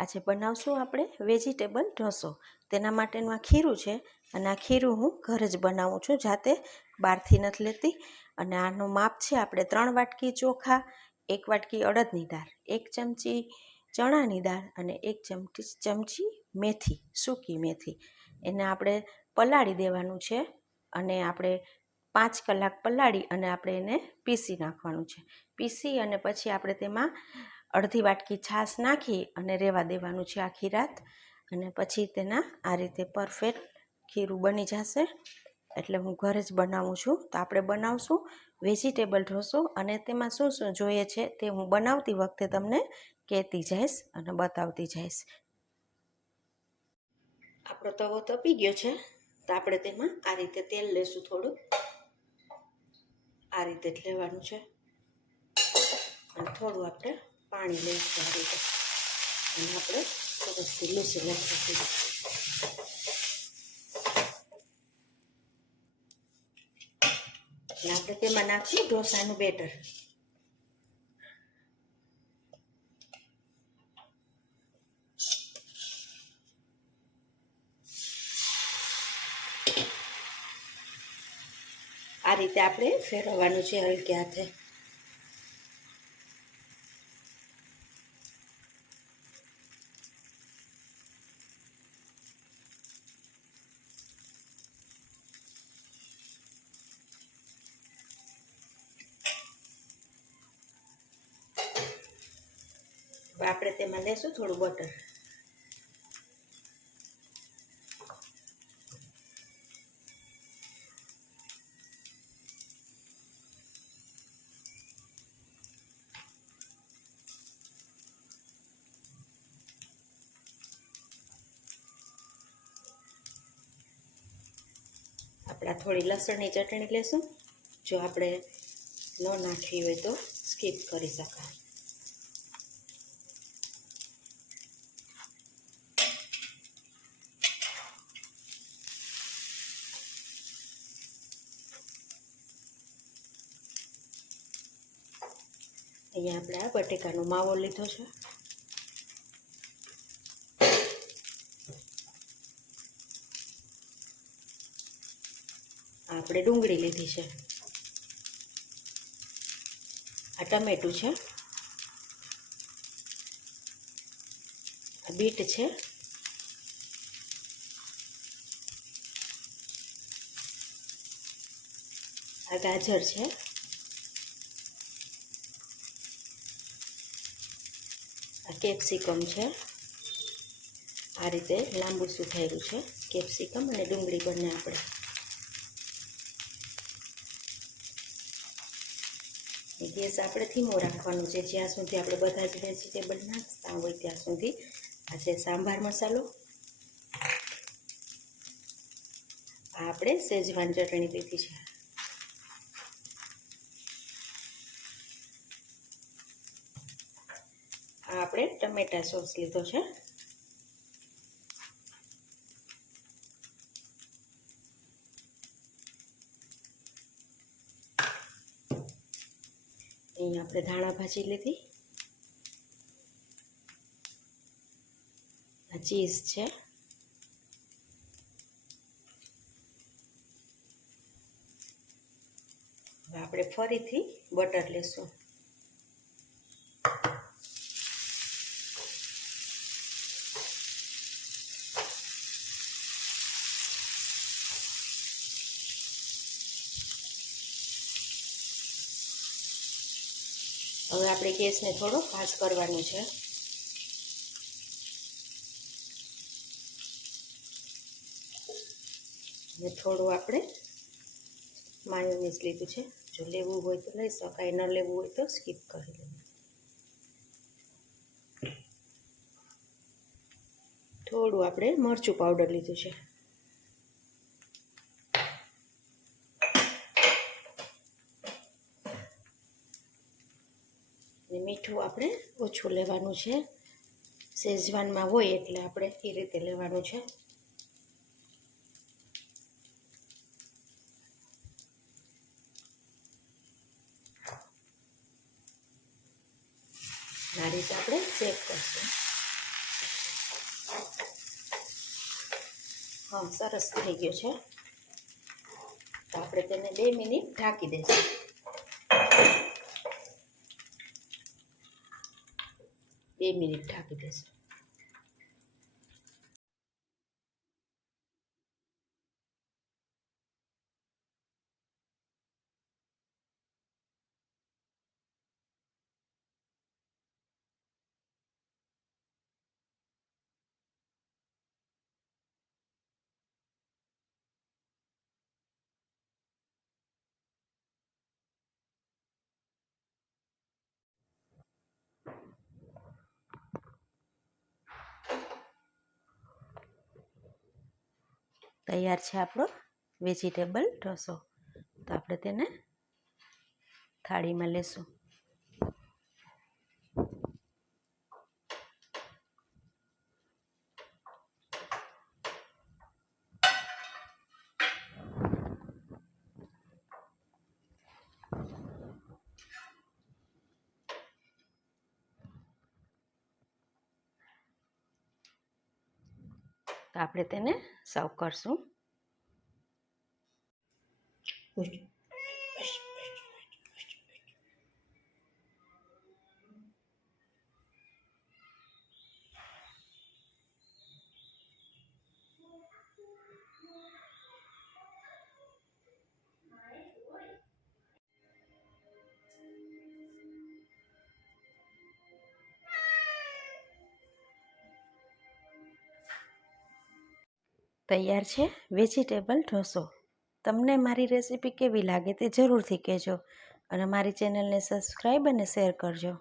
આજે બનાવશું આપણે વેજીટેબલ ઢોસો. તેના માટેનું આ ખીરું છે અને આ ખીરું હું ઘરે જ બનાવું છું, જાતે બહારથી નથી લેતી. અને આનું માપ છે આપણે 3 વાટકી ચોખા, 1 વાટકી અડદની દાળ, 1 ચમચી ચણાની દાળ અને 1 ચમચી મેથી, સૂકી મેથી. એને આપણે પલાળી દેવાનું છે અને આપણે 5 કલાક પલાળી અને આપણે એને પીસી નાખવાનું છે. પીસી અને પછી આપણે તેમાં અડધી વાટકી છાશ નાખી અને રહેવા દેવાનું છે આખી રાત. અને પછી તેના આ રીતે પરફેક્ટ ખીરું બની જશે. એટલે હું ઘરે જ બનાવું છું. તો આપણે બનાવશું વેજીટેબલ ઢોસો અને તેમાં શું શું જોઈએ છે તે હું બનાવતી વખતે તમને કહેતી જઈશ અને બતાવતી જઈશ. આપણો તવો તપી ગયો છે તો આપણે તેમાં આ રીતે તેલ લેશું, થોડું આ રીતે જ લેવાનું છે અને થોડું આપણે પાણી લઈશું આ રીતે અને આપણે સરસથી લૂસી નાખીશું. અને આપણે તેમાં નાખશું ઢોસાનું બેટર. આ રીતે આપણે ફેરવવાનું છે હલકે હાથે. આપણે તેમાં લેશું થોડું બટર. આપણે થોડી લસણની ચટણી લેશું. જો આપણે ન નાખવી હોય તો સ્કીપ કરી શકાય. અહીંયા આપણે આ બટેકાનો માવો લીધો છે. આપણે ડુંગળી લીધી છે. આ ટમેટું છે. આ બીટ છે. આ ગાજર છે. આ કેપ્સિકમ છે. આ રીતે લાંબુ સુધાર્યું છે કેપ્સિકમ અને ડુંગળી બંને. આપણે ગેસ આપણે ધીમો રાખવાનો છે જ્યાં સુધી આપણે બધા જ વેજીટેબલ નાખતા હોય ત્યાં સુધી. આ છે સાંભાર મસાલો. આ આપણે શેજવાન ચટણી લીધી છે. આ આપણે ટમેટા સોસ લીધો છે. અહીંયા આપણે ધાણા ભાજી લીધી. આ ચીઝ છે. હવે આપણે ફરીથી બટર લેશું. હવે આપણે ગેસને થોડો ફાસ્ટ કરવાનો છે. અને થોડું આપણે માયોનીઝ લીધું છે. જો લેવું હોય તો લઈ શકાય, ન લેવું હોય તો સ્કીપ કરી લેવું. થોડું આપણે મરચું પાવડર લીધું છે. અને મીઠું આપણે ઓછું લેવાનું છે. શેજવાનમાં હોય એટલે આપણે એ રીતે લેવાનું છે. આ રીતે આપણે ચેક કરશું. હા, સરસ થઈ ગયો છે. તો આપણે તેને 2 મિનિટ ઢાંકી દઈશું. બે મિનિટ ઢાંકી દઈશું. તૈયાર છે આપણો વેજીટેબલ ઢોસો. તો આપણે તેને થાળીમાં લેશું. તો આપણે તેને સર્વ કરશું. તૈયાર છે વેજીટેબલ ઢોસો. તમને મારી રેસીપી કેવી લાગે તે જરૂરથી કહેજો અને મારી ચેનલને સબસ્ક્રાઈબ અને શેર કરજો.